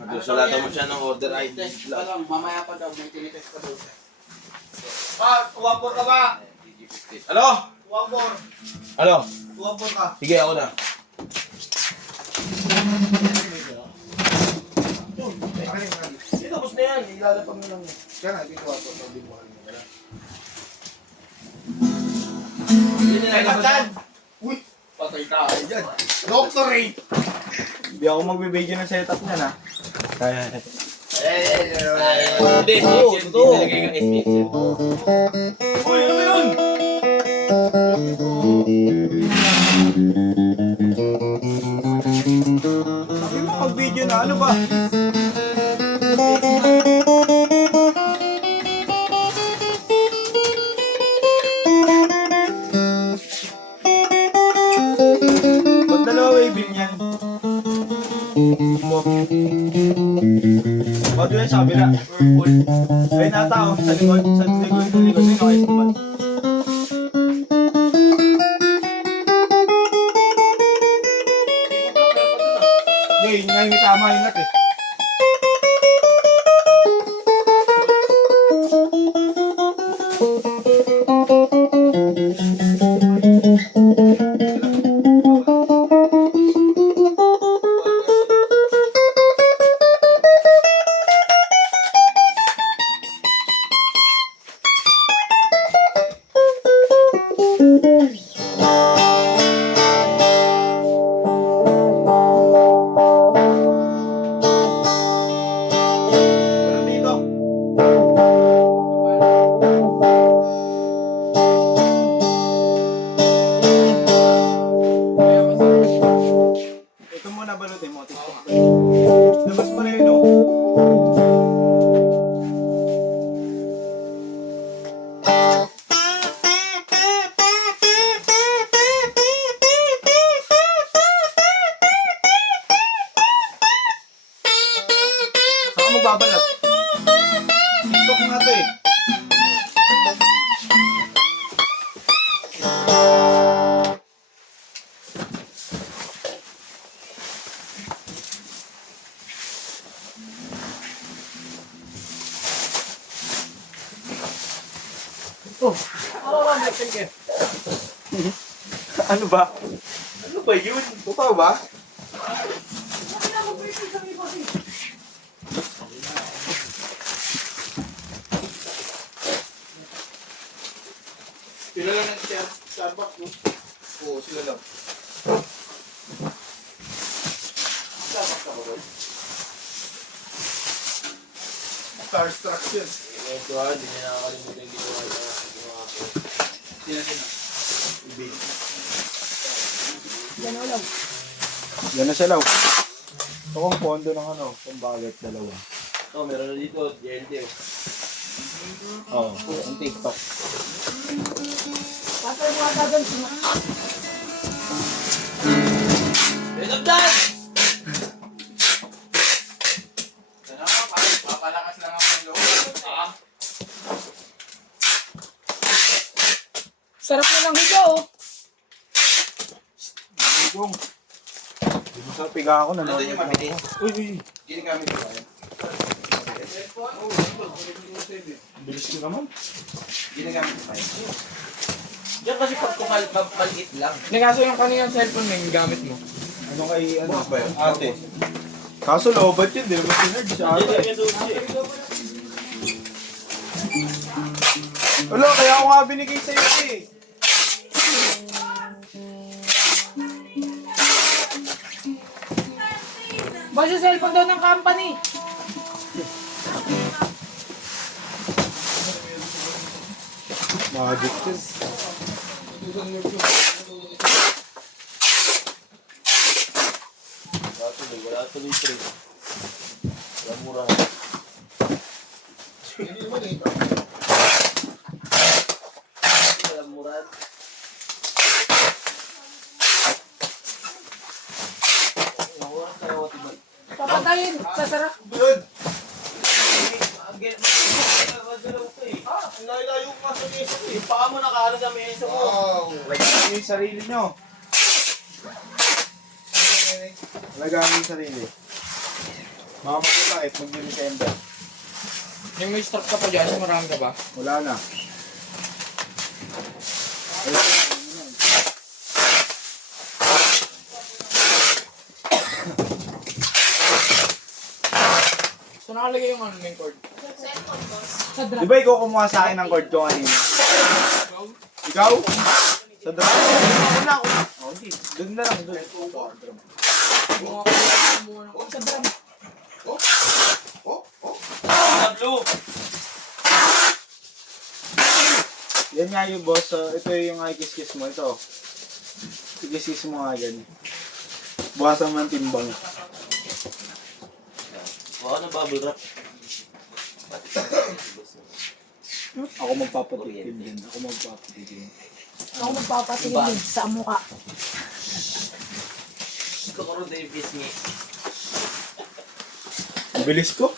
Magsusulatan mo siya ng order ID. Mamaya pa daw, may tinitest pa daw siya. Tuwapor ka ba? Ano? Tuwapor. Ano? Tuwapor ka. Sige, ako na. Hindi, tapos na yan. Ilalapag na lang. Kaya nga, di tuwapor. Hindi mo kami na. Hindi na Patay! Uy! Patay tayo dyan. Doctorate! Hindi ako magbibigyan ng setup niyan ha. Kaya. Hindi, SPXL. Nilagay ka SPXL. Uy, ano ba yun? Sabi mo mag-video na, ano ba? Ba't dalawa waving yan? O, doon yan sa kabila. Purple. Ayun ata oh, sa likod. Sa likod. Ayun, okay, diba? Hindi, yun nga yung tama yun natin. Meron dito. Ito muna balutin mo. TikTok. Labas mo na yun oh. Saan ka magbabalat? TikTok nga to eh. Ano ba? Ano ba yun? Totoo ba? Sila lang ang Starbucks, no? Oo, sila lang. Starbucks ako, boy. Starstruck yun. Ito ha, hindi niya nakakalimutan yung ginawa niya. Sila. Ibig. Yan na siya law. Ito kong pondo ng ano, pambagat dalawa. Oh, meron na dito. GNT oh. Oo, ang TikTok. End of that! Sana nga, papalakas lang ako ng loob. Sarap na lang higa oh. Yung. Di mo sa piga ako, Ano yung mabilis? Uy, uy. Ginagamit ko ba? Ang bilis ko naman. Ginagamit ko ba? Diyan kasi pag maliit lang. Hindi kaso yung kanina cellphone mo yung gamit mo. Ano kay, ano? Bukas ba yun? Ate. Kaso lobat yun, di naman sinurge sa ate. Wala, kaya ako nga binigay sa'yo eh. Basta cellphone daw ng company. Magic yun. Wala tuloy pre. Wala mura. Hindi naman eh. Wala mura. Papatayin sa sarap. Good! Layo ko nga sa mesa ko eh. Paa mo nakaano sa mesa mo. Wow! Alagaan yung sarili nyo. Alagaan yung sarili. Makamakita mag-December. Yung may stock ka pa dyan, marami ka ba? Wala na. Wala na. So nakalagay yung ano, main cord. Sa Di ba ikaw kumuha sa akin ng cord ko kanina? Ikaw? Sa drum? Doon na ako. Oh, hindi. Doon na lang. Doon. Sa drum. Blue. Yan nga yung boss. Ito yung kiss mo. Ito. Kiss mo nga yan. Buwasan man timbang. Baka na bubble wrap. Ako magpapatikim din. Ako magpapatikim. Ako magpapatingin din sa mukha. Gusto ko rin Davis niya. Bilis ko.